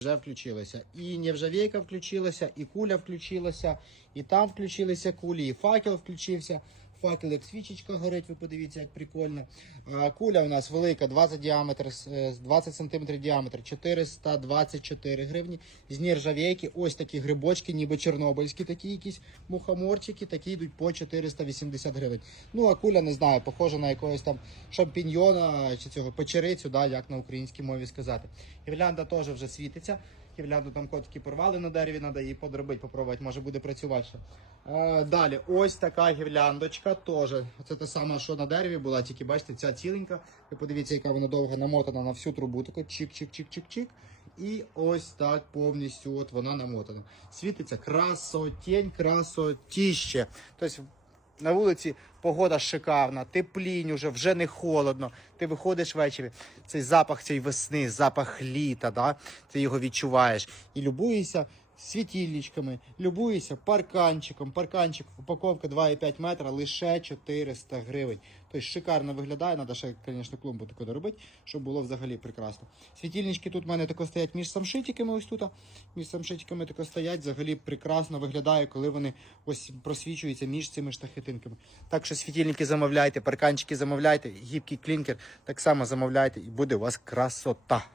вже включилася. І нержавейка включилася, і куля включилася, і там включилися кулі, і факел включився. Факел як свічечка горить, ви подивіться, як прикольно. Куля у нас велика, 20 діаметр, е, 20 см діаметр, 424 гривні. З нержавейки ось такі грибочки, ніби чорнобильські, такі якісь мухоморчики, такі йдуть по 480 гривень. Ну, а куля, не знаю, похожа на якогось там шампіньйона чи цього печерицю, да, як на українській мові сказати. Гірлянда теж вже світиться. Гірлянду там котики порвали на дереві, треба її подробити, попробувати, може буде працювати. Е, далі, ось така гірляндочка теж. Це те саме, що на дереві була, тільки бачите, ця ціленька. Ви подивіться, яка вона довга намотана на всю трубу. Тако чик-чик-чик-чик-чик. І ось так повністю от вона намотана. Світиться красотень, красотіще. Тобто на вулиці погода шикарна, теплінь уже, вже не холодно. Ти виходиш ввечері, цей запах цієї весни, запах літа, да? ти його відчуваєш. І любуєшся світильничками, любуєшся парканчиком. Парканчик, упаковка 2,5 метра, лише 400 гривень. Тобто шикарно виглядає, треба ще, звісно, клумбу таку доробити, щоб було взагалі прекрасно. Світильнички тут в мене тако стоять між самшитиками, ось тут. Між самшитиками тако стоять, взагалі прекрасно виглядає, коли вони ось просвічуються між цими штахетинками. Так що світильники замовляйте, парканчики замовляйте, гібкий клінкер так само замовляйте і буде у вас красота.